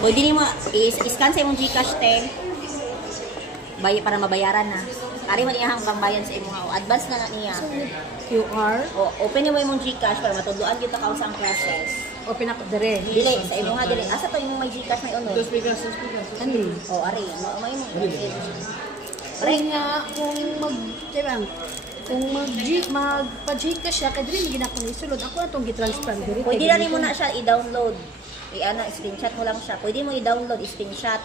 Pwede nimo i-scan sa imong GCash te. Para mabayaran na. Ari man iyang pangbayan sa imong advance na niya. QR. O open mo imong GCash para matudloan gyud ka sa ang process. Open ako dire. Dili sa imong dili. Asa to imong may GCash may unod? Dos bigas. Ani. O ari, may mo. Pare nga kung diba? Kung magpa-Gcash siya, kaya din hindi na akong isulod. Ako na itong gitransfer. Pwede na rin mo na siya i-download. Screenshot mo lang siya. Pwede mo i-download, screenshot.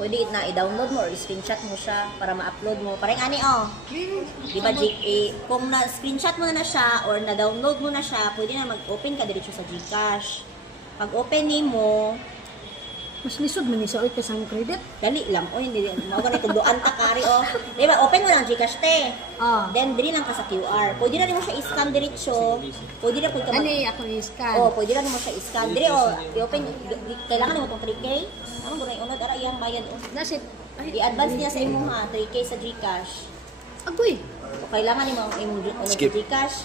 Pwede na i-download mo or screenshot mo siya para ma-upload mo. Parang ani diba, kung na-screenshot mo na siya or na-download mo na siya, pwede na mag-open ka diretso sa Gcash. Pag open mo, mas lisod man isa ulit kasang credit. dali lang. Hindi mo ganito duan ta kari Diba, open mo lang Gcash te. Then dili lang ka sa QR. Pwede na rin mo siya i-scan diretso. Pwede na pud ka Ani ako i-scan. pwede na rin mo siya i-scan. Dili i-open kailangan mo tong 3K. Ano guna unod ara iyang bayad That's it. I-advance niya sa imo 3K sa Gcash. Agoy. Kailangan mo ang imong Gcash.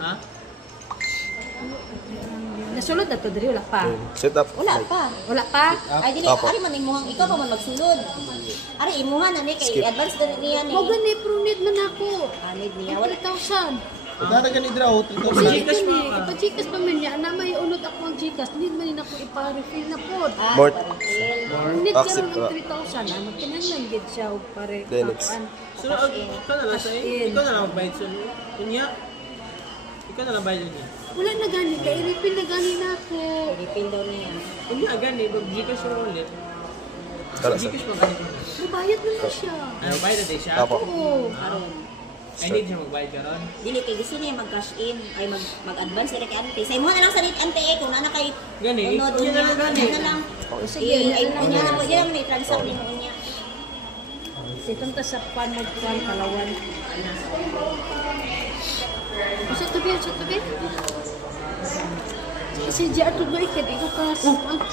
Ha? Nasulod na to diri wala pa. Set up. Wala pa. Wala pa. Ay dili ari man imuhang ikaw pa man magsulod. Ari imuhan na ni kay i-advance din niya ni. Mo gani pro need man ako. Need niya wala 1,000. Wala gani draw. Sige gani, ipa-Gcash pa man niya na may unod ako ang Gcash. Need man ako ipa-refill na pod. More. Need Accept karon ka. ng 3,000 magkinahanglan gid siya og pare. Denix. So, ikaw na lang sa'yo. Ikaw na lang magbayad sa niya. Ikaw na lang bayad niya. Wala na gani kay refill na gani na ako. refill daw niya. Kung niya gani, mag-Gcash mo ulit. Kala sa. Gcash mo gani. Mabayad na na siya. Ano, bayad na din siya? Apo. Oo. Karon. I need siya magbayad ka ron. Dili kay gusto niya mag-cash in ay mag-advance diri kay ante. Sa imo na lang sa rate ante kung ana kay Gani, unod yun na lang gani. na lang. Sige, Ay niya na mo diyan may transact nimo niya. Sitong ta sa pan magkuan Palawan. Sa tabi. Si J. Arthur do ikit ikaw ka.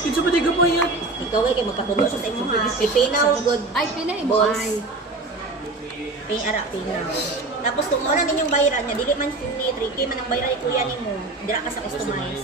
Kinsa ba di ka po yan? Ikaw ay kay magkatulo sa imo Pinaw good. Ay pinay mo Balls. ay. Pinaw. Tapos kung una ninyong bayaran niya, dili man ni 3K man ang bayaran ni kuya nimo. Dira ka sa customize.